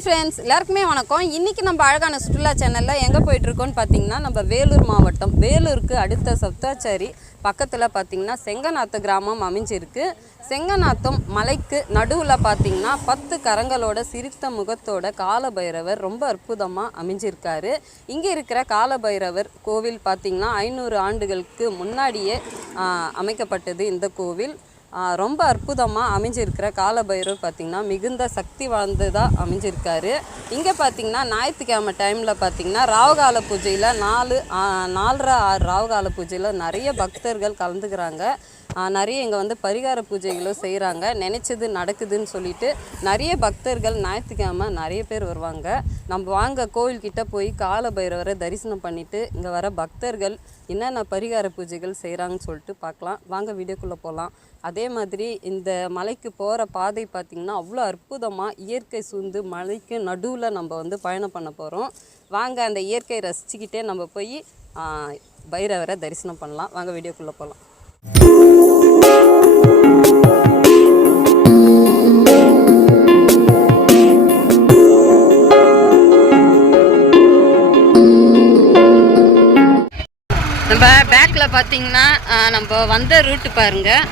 Hi friends எல்லாருக்குமே வணக்கம். இன்றைக்கி நம்ம அழகான சுற்றுலா சேனலில் எங்கே போயிட்டுருக்கோன்னு பார்த்தீங்கன்னா நம்ம வேலூர் மாவட்டம். வேலூருக்கு அடுத்த சப்தாச்சாரி பக்கத்தில் பார்த்தீங்கன்னா செங்கநாத்து கிராமம் அமைஞ்சிருக்கு. செங்கநாத்தம் மலைக்கு நடுவில் பார்த்தீங்கன்னா பத்து கரங்களோட சிரித்த முகத்தோட காலபைரவர் ரொம்ப அற்புதமாக அமைஞ்சிருக்காரு. இங்கே இருக்கிற காலபைரவர் கோவில் பார்த்திங்கன்னா ஐநூறு ஆண்டுகளுக்கு முன்னாடியே அமைக்கப்பட்டது இந்த கோவில். ரொம்ப அற்புதமாக அமைஞ்சிருக்கிற காலபைரவர் பார்த்திங்கன்னா மிகுந்த சக்தி வாய்ந்ததாக அமைஞ்சிருக்காரு. இங்கே பார்த்தீங்கன்னா ஞாயிற்றுக்கிழமை டைமில் பார்த்திங்கன்னா ராவுகால பூஜையில் நாலு நாலரை ஆறு ராவகால பூஜையில் நிறைய பக்தர்கள் கலந்துக்கிறாங்க. நிறைய இங்கே வந்து பரிகார பூஜைகளும் செய்கிறாங்க நினச்சது நடக்குதுன்னு சொல்லிட்டு நிறைய பக்தர்கள் ஞாயிற்றுக்கிழமை நிறைய பேர் வருவாங்க. நம்ம வாங்க கோவில்கிட்ட போய் கால பைரவரை தரிசனம் பண்ணிவிட்டு இங்கே வர பக்தர்கள் என்னென்ன பரிகார பூஜைகள் செய்கிறாங்கன்னு சொல்லிட்டு பார்க்கலாம் வாங்க வீடியோக்குள்ளே போகலாம் அதே மாதிரி இந்த மலைக்கு போகிற பாதை பார்த்திங்கன்னா அவ்வளோ அற்புதமாக இயற்கை சூழ்ந்து மலைக்கு நடுவில் நம்ம வந்து பயணம் பண்ண போகிறோம் வாங்க அந்த இயற்கையை ரசிச்சுக்கிட்டே நம்ம போய் பைரவரை தரிசனம் பண்ணலாம். வாங்க வீடியோக்குள்ளே போகலாம் நம்ம பேக்கில் பார்த்தீங்கன்னா நம்ம வந்த ரூட்டு பாருங்கள்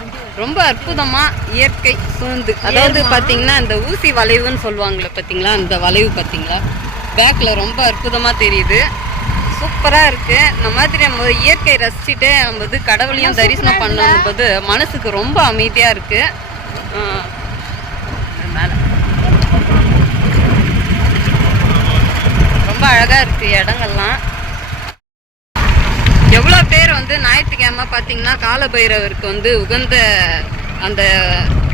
ரொம்ப அற்புதமாக இயற்கை சூழ்ந்து. அதாவது பார்த்தீங்கன்னா இந்த ஊசி வளைவுன்னு சொல்லுவாங்களே பார்த்தீங்களா அந்த வளைவு பார்த்தீங்களா பேக்கில் ரொம்ப அற்புதமாக தெரியுது. சூப்பராக இருக்குது இந்த மாதிரி நம்ம இயற்கை ரசிச்சுட்டு நம்ம வந்து கடவுளையும் தரிசனம் பண்ணும்போது மனசுக்கு ரொம்ப அமைதியாக இருக்குது மேலே. ரொம்ப அழகாக இருக்குது இடங்கள்லாம். எவ்வளோ பேர் வந்து ஞாயிற்றுக்கிழமை பார்த்தீங்கன்னா காலபைரவருக்கு வந்து உகந்த அந்த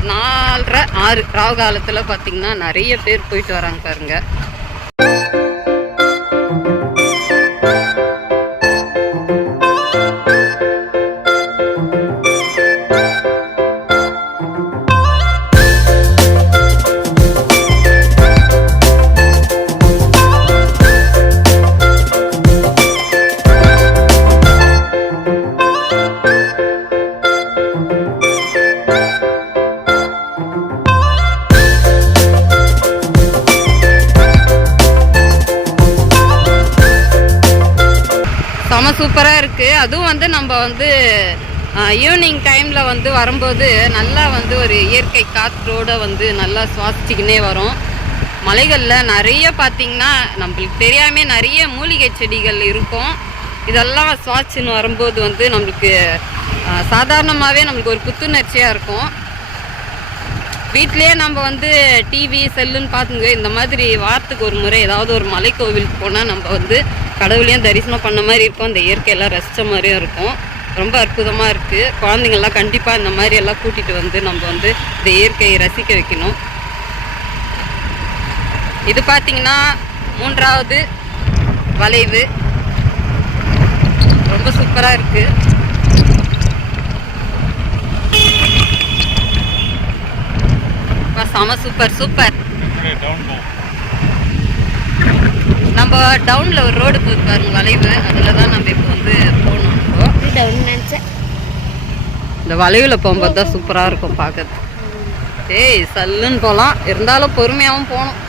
நாலரை ஆறு ராவு காலத்தில் பார்த்தீங்கன்னா நிறைய பேர் போயிட்டு வராங்க பாருங்கள் செம சூப்பராக இருக்குது அதுவும் வந்து நம்ம வந்து ஈவினிங் டைமில் வந்து வரும்போது நல்லா வந்து ஒரு இயற்கை காற்றோடு வந்து நல்லா சுவாசிச்சுக்கினே வரும். மலைகளில் நிறைய பார்த்திங்கன்னா நம்மளுக்கு தெரியாமே நிறைய மூலிகை செடிகள் இருக்கும். இதெல்லாம் சுவாசிச்சுன்னு வரும்போது வந்து நம்மளுக்கு சாதாரணமாகவே நம்மளுக்கு ஒரு புத்துணர்ச்சியாக இருக்கும். வீட்டிலேயே நம்ம வந்து டிவி செல்லுன்னு பார்த்துங்க இந்த மாதிரி வாரத்துக்கு ஒரு முறை ஏதாவது ஒரு மலைக்கோவிலுக்கு போனால் நம்ம வந்து கடவுளையும் தரிசனம் பண்ண மாதிரி இருக்கும். அந்த இயற்கையெல்லாம் ரசித்த மாதிரியும் இருக்கும். ரொம்ப அற்புதமாக இருக்குது குழந்தைங்கள்லாம் கண்டிப்பாக இந்த மாதிரி எல்லாம் கூட்டிகிட்டு வந்து நம்ம வந்து இந்த இயற்கையை ரசிக்க வைக்கணும். இது பார்த்தீங்கன்னா மூன்றாவது வளைவு. ரொம்ப சூப்பராக இருக்குது செம சூப்பர் சூப்பர் நம்ம டவுன்ல ஒரு ரோடு போகுது பாருங்க வளைவு. அதில் தான் நம்ம இப்போ வந்து போகணும். இப்போ நினைச்சேன். இந்த வளைவில் போகும்போது தான் சூப்பராக இருக்கும் பார்க்கறது ஏய் சல்லுன்னு போகலாம் இருந்தாலும் பொறுமையாகவும் போகணும்.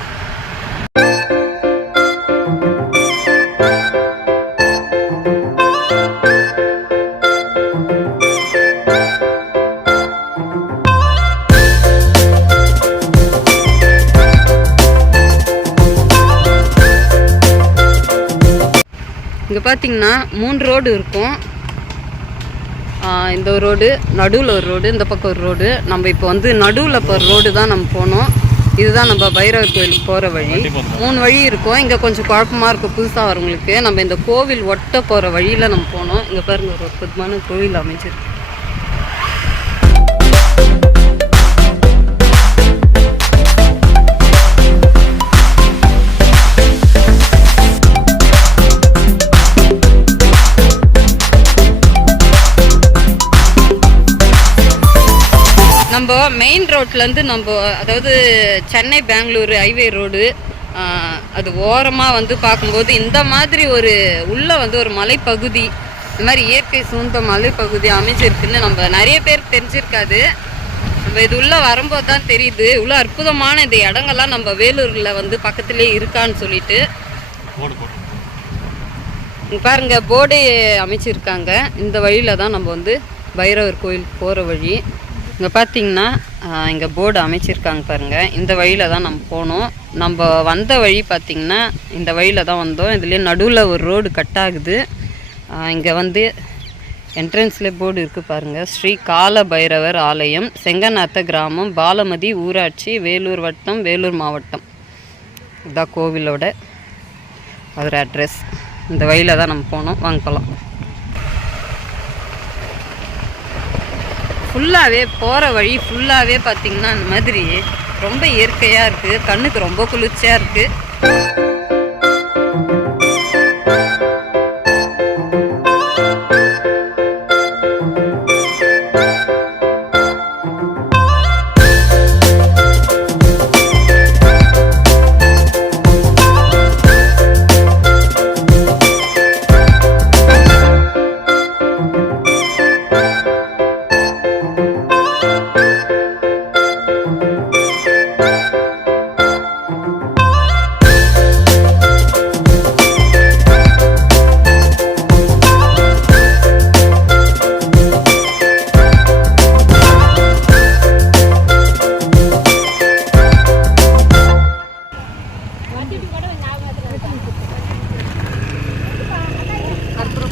இங்கே பார்த்தீங்கன்னா மூணு ரோடு இருக்கும். இந்த ஒரு ரோடு நடுவில் ஒரு ரோடு இந்த பக்கம் ஒரு ரோடு. நம்ம இப்போ வந்து நடுவில் போகிற ரோடு தான் நம்ம போனோம் இதுதான் நம்ம பைரவர் கோயிலுக்கு போகிற வழி. மூணு வழி இருக்கும். இங்கே கொஞ்சம் குழப்பமாக இருக்கும் புதுசாக வரவங்களுக்கு. நம்ம இந்த கோவில் ஒட்ட போகிற வழியில் நம்ம போனோம் இங்கே பாருங்க ஒரு அற்புதமான கோவில் அமைஞ்சிருக்கு. நம்ம மெயின் ரோட்லேருந்து நம்ம அதாவது சென்னை பெங்களூர் ஹைவே ரோடு அது ஓரமாக வந்து பார்க்கும்போது இந்த மாதிரி ஒரு உள்ளே வந்து ஒரு மலைப்பகுதி இந்த மாதிரி இயற்கை சூழ்ந்த மலைப்பகுதி அமைஞ்சிருக்குன்னு நம்ம நிறைய பேர் தெரிஞ்சிருக்காது. நம்ம இது உள்ள வரும்போது தான் தெரியுது. இவ்வளோ அற்புதமான இந்த இடங்கள்லாம் நம்ம வேலூர்ல வந்து பக்கத்துலேயே இருக்கான்னு சொல்லிட்டு. பாருங்க போர்டு அமைச்சிருக்காங்க. இந்த வழியில தான் நம்ம வந்து பைரவர் கோயில் போகிற வழி. இங்கே பார்த்தீங்கன்னா இங்கே போர்டு அமைச்சிருக்காங்க பாருங்கள் இந்த வழியில் தான் நம்ம போனோம் நம்ம வந்த வழி பார்த்தீங்கன்னா இந்த வழியில் தான் வந்தோம். இதுலேயே நடுவில் ஒரு ரோடு கட் ஆகுது. இங்கே வந்து என்ட்ரன்ஸில் போர்டு இருக்குது பாருங்கள் ஸ்ரீ கால பைரவர் ஆலயம் செங்கநாத்த கிராமம் பாலமதி ஊராட்சி வேலூர் வட்டம் வேலூர் மாவட்டம். இதான் கோவிலோட ஒரு அட்ரஸ் இந்த வழியில் தான் நம்ம போனோம் வாங்க போகலாம் ஃபுல்லாகவே போகிற வழி ஃபுல்லாகவே பார்த்திங்கன்னா அந்த மாதிரி ரொம்ப இயற்கையாக இருக்குது கண்ணுக்கு ரொம்ப குளிர்ச்சியாக இருக்குது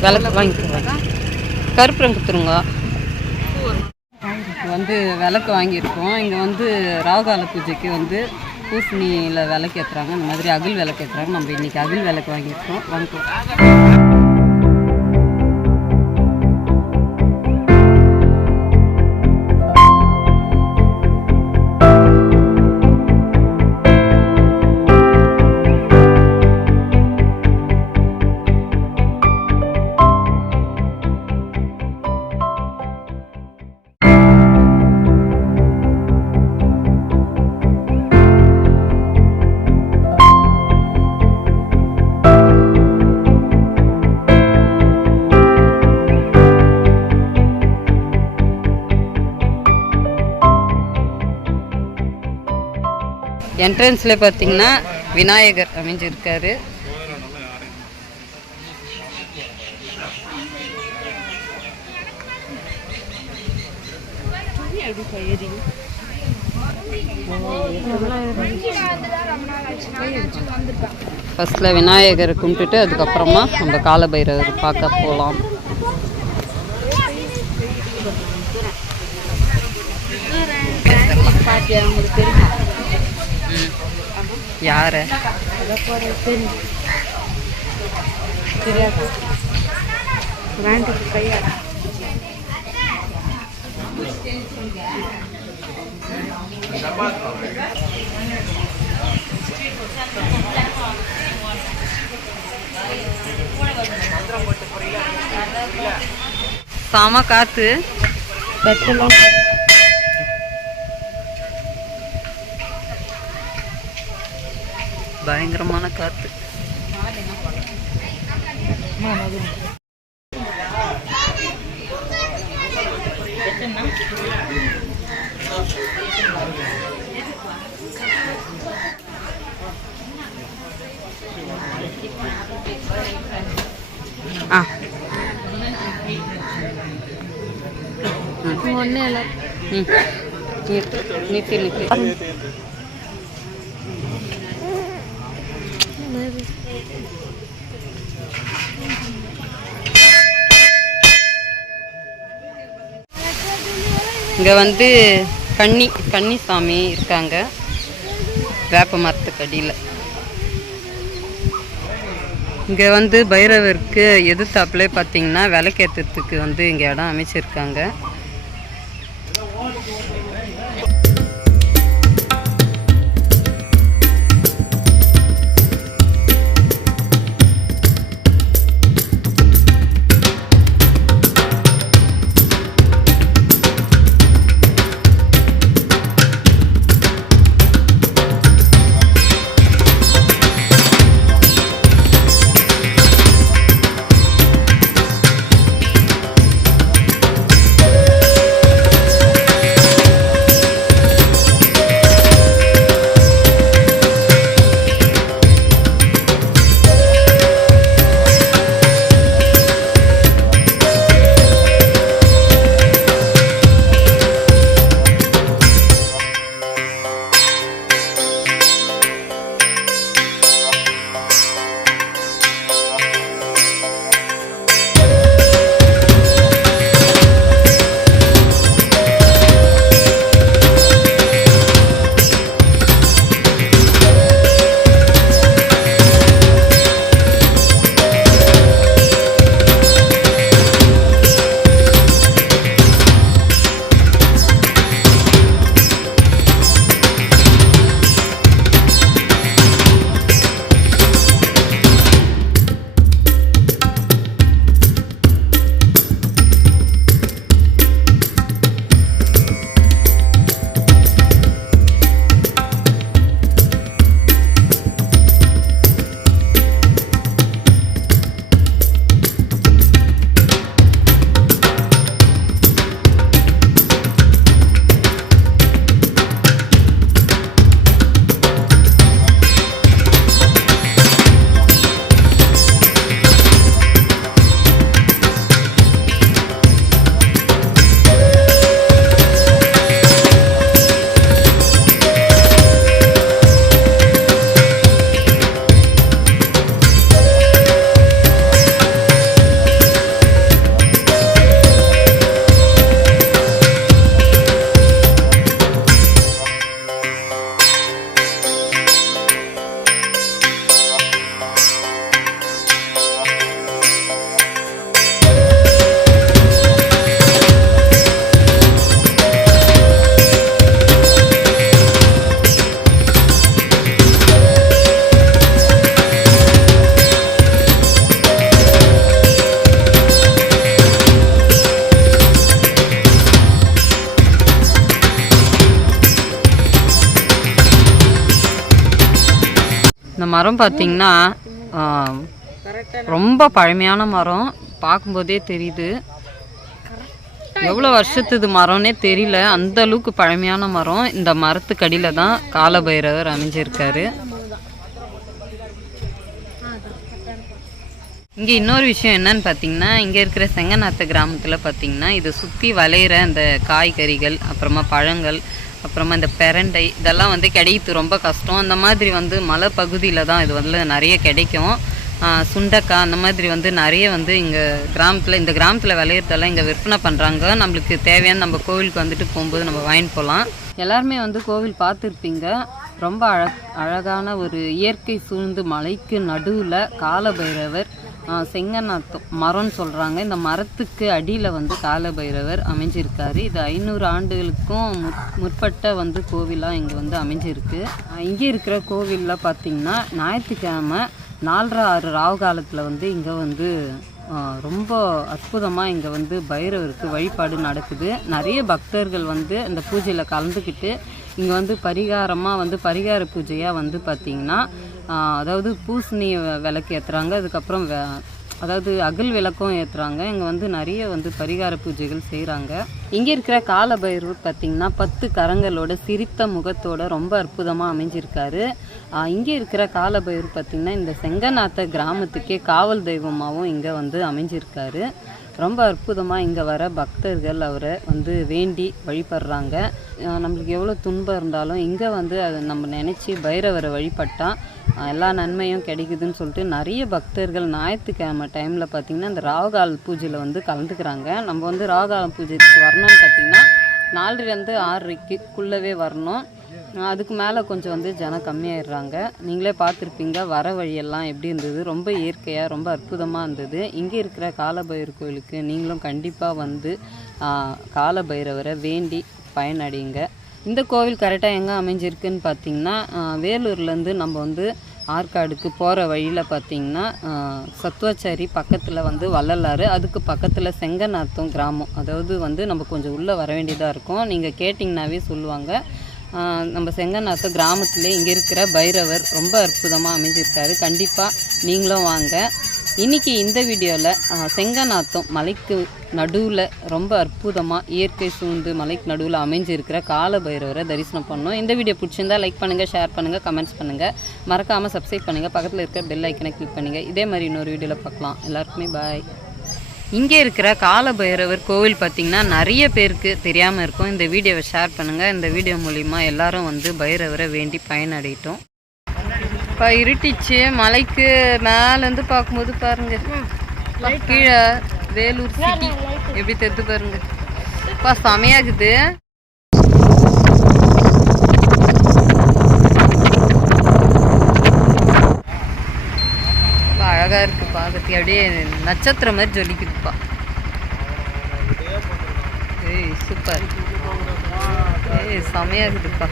விளக்கு வாங்கிக்கிறோம் கருப்புரம் கொடுத்துருங்க. வந்து விளக்கு வாங்கியிருக்கோம். இங்கே வந்து ராகால பூஜைக்கு வந்து பூசணியில் விளக்கு ஏற்றுறாங்க இந்த மாதிரி அகில் விளக்கு ஏற்றுறாங்க நம்ம இன்றைக்கி அகில் விளக்கு வாங்கியிருக்கோம். வாங்கிக்கலாம் என்ட்ரன்ஸில் பார்த்தீங்கன்னா விநாயகர் அமைஞ்சிருக்காரு. ஃபஸ்ட்டில் விநாயகரை கும்பிட்டுட்டு அதுக்கப்புறமா நம்ம காலபைரவர் பார்க்க போகலாம் யார? சாம காத்து. பெட்ரோல் பயங்கரமான காத்து. ஆ. ஒன்றும் இல்லை. ம். நிறுத்து நிறுத்தி. நிறுத்தி இங்கே வந்து கன்னி கன்னி சாமி இருக்காங்க. வேப்ப மரத்துக்கு அடியில். இங்கே வந்து பைரவருக்கு எதிர்த்தாப்புலே பார்த்தீங்கன்னா விளக்கேற்றத்துக்கு வந்து இங்கே இடம் அமைச்சிருக்காங்க. மரம் பார்த்தீங்கன்னா ரொம்ப பழமையான மரம். பார்க்கும்போதே தெரியுது. எவ்வளோ வருஷத்துது மரம்னே தெரியல. அந்த அளவுக்கு பழமையான மரம். இந்த மரத்துக்கு அடியில் தான் காலபைரவர் அமைஞ்சிருக்காரு. இங்கே இன்னொரு விஷயம் என்னன்னு பார்த்தீங்கன்னா இங்கே இருக்கிற செங்கநாத்த கிராமத்தில் பார்த்தீங்கன்னா இதை சுற்றி வளையிற அந்த காய்கறிகள் அப்புறமா பழங்கள் அப்புறமா இந்த பெரண்டை இதெல்லாம் வந்து கிடைக்கிறது ரொம்ப கஷ்டம். அந்த மாதிரி வந்து மலை பகுதியில் தான் இது வந்து நிறைய கிடைக்கும். சுண்டக்காய் அந்த மாதிரி வந்து நிறைய வந்து இங்கே கிராமத்தில் இந்த கிராமத்தில் விளையிறதெல்லாம் இங்கே விற்பனை பண்ணுறாங்க நம்மளுக்கு தேவையான நம்ம கோவிலுக்கு வந்துட்டு போகும்போது நம்ம வாங்கிட்டு போகலாம். எல்லாருமே வந்து கோவில் பார்த்துருப்பீங்க. ரொம்ப அழ அழகான ஒரு இயற்கை சூழ்ந்து மலைக்கு நடுவில் காலபைரவர் செங்கநாத்தம் மரம்னு சொல்கிறாங்க இந்த மரத்துக்கு அடியில் வந்து காலபைரவர் அமைஞ்சிருக்காரு. இது ஐநூறு ஆண்டுகளுக்கும் முற்பட்ட வந்து கோவிலாக இங்கே வந்து அமைஞ்சிருக்கு. இங்கே இருக்கிற கோவிலில் பார்த்திங்கன்னா ஞாயிற்றுக்கிழமை நாலரை ஆறு ராவு காலத்தில் வந்து இங்கே வந்து ரொம்ப அற்புதமாக இங்கே வந்து பைரவருக்கு வழிபாடு நடக்குது. நிறைய பக்தர்கள் வந்து இந்த பூஜையில் கலந்துக்கிட்டு இங்கே வந்து பரிகாரமாக வந்து பரிகார பூஜையாக வந்து பார்த்திங்கன்னா அதாவது பூசணி விளக்கு ஏற்றுறாங்க அதுக்கப்புறம் வே- அதாவது அகல் விளக்கம் ஏற்றுறாங்க இங்கே வந்து நிறைய வந்து பரிகார பூஜைகள் செய்கிறாங்க இங்கே இருக்கிற காலபைரவர் பார்த்திங்கன்னா பத்து கரங்களோட சிரித்த முகத்தோட ரொம்ப அற்புதமாக அமைஞ்சிருக்காரு. இங்கே இருக்கிற காலபைரவர் பார்த்திங்கன்னா இந்த செங்கநாத்த கிராமத்துக்கே காவல் தெய்வமாகவும் இங்கே வந்து அமைஞ்சிருக்காரு. ரொம்ப அற்புதமாக இங்கே வர பக்தர்கள் அவரை வந்து வேண்டி வழிபடுறாங்க. நம்மளுக்கு எவ்வளோ துன்பம் இருந்தாலும் இங்கே வந்து அதை நம்ம நினச்சி பைரவரை வழிபட்டால் எல்லா நன்மையும் கிடைக்குதுன்னு சொல்லிட்டு நிறைய பக்தர்கள் ஞாயிற்றுக்கிழமை டைமில் பார்த்திங்கன்னா இந்த ராகுகால பூஜையில் வந்து கலந்துக்கிறாங்க. நம்ம வந்து ராகுகால பூஜைக்கு வரணும்னு பார்த்திங்கன்னா நாலரைலேருந்து ஆறரைக்குள்ளவே வரணும். அதுக்கு மேலே கொஞ்சம் வந்து ஜனம் கம்மியாயிடுறாங்க. நீங்களே பார்த்துருப்பீங்க வர வழியெல்லாம் எப்படி இருந்தது? ரொம்ப இயற்கையாக ரொம்ப அற்புதமாக இருந்தது. இங்கே இருக்கிற காலபைரவர் கோயிலுக்கு நீங்களும் கண்டிப்பாக வந்து காலபைரவரை வேண்டி பயனடைங்க இந்த கோவில் கரெக்டாக எங்கே அமைஞ்சிருக்குன்னு பார்த்தீங்கன்னா வேலூர்லேருந்து நம்ம வந்து ஆற்காடுக்கு போகிற வழியில் பார்த்தீங்கன்னா ஆஹ் சத்துவாச்சாரி பக்கத்தில் வந்து வள்ளலாறு அதுக்கு பக்கத்தில் செங்கநாத்தம் கிராமம். அதாவது வந்து நம்ம கொஞ்சம் உள்ளே வர வேண்டியதாக இருக்கும். நீங்கள் கேட்டிங்கனாவே சொல்லுவாங்க. நம்ம செங்கநாத்தம் கிராமத்தில் இங்கே இருக்கிற பைரவர் ரொம்ப அற்புதமாக அமைஞ்சிருக்காரு. கண்டிப்பாக நீங்களும் வாங்க. இன்னைக்கு இந்த வீடியோவில் செங்கநாத்தம் மலைக்கு நடுவில் ரொம்ப அற்புதமாக இயற்கை சூழ்ந்து மலைக்கு நடுவில் அமைஞ்சிருக்கிற கால பைரவரை தரிசனம் பண்ணோம். இந்த வீடியோ பிடிச்சிருந்தா லைக் பண்ணுங்கள் ஷேர் பண்ணுங்கள் கமெண்ட்ஸ் பண்ணுங்கள் மறக்காமல் சப்ஸ்கிரைப் பண்ணுங்கள் பக்கத்தில் இருக்கிற பெல் ஐக்கனை கிளிக் பண்ணுங்கள் இதே மாதிரி இன்னொரு வீடியோவில் பார்க்கலாம். எல்லாருக்குமே பாய் இங்கே இருக்கிற காலபைரவர் கோவில் பார்த்திங்கன்னா நிறைய பேருக்கு தெரியாமல் இருக்கும். இந்த வீடியோவை ஷேர் பண்ணுங்கள் இந்த வீடியோ மூலிமா எல்லாரும் வந்து பைரவரை வேண்டி பயனடையிட்டோம். இப்போ இருட்டிச்சு. மலைக்கு மேலேருந்து பார்க்கும்போது பாருங்கள் கீழே வேலூர் சிட்டி எப்படி தெத்து பாருங்கள் பா செமையாகுது அழகாக இருக்குது இருக்கு பார்க்கறதுக்கு அப்படியே நட்சத்திரம் மாதிரி ஜொலிக்குதுப்பா. ஏய் சூப்பர் ஏய் செமையாக இருக்குதுப்பா.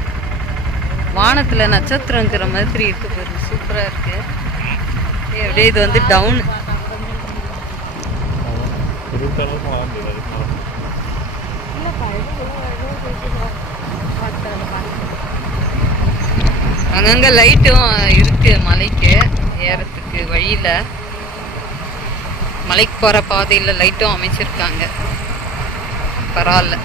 வானத்தில் நட்சத்திரங்கிற மாதிரி இருக்கு பாரு. இருக்குது இருக்கு. ஏய் அப்படியே இது வந்து டவுன் அங்கங்க லைட்டும் இருக்கு மலைக்கு ஏறத்துக்கு. வழியில. மலைக்கு போற பாதையில லைட்டும் அமைச்சிருக்காங்க. பரவாயில்ல.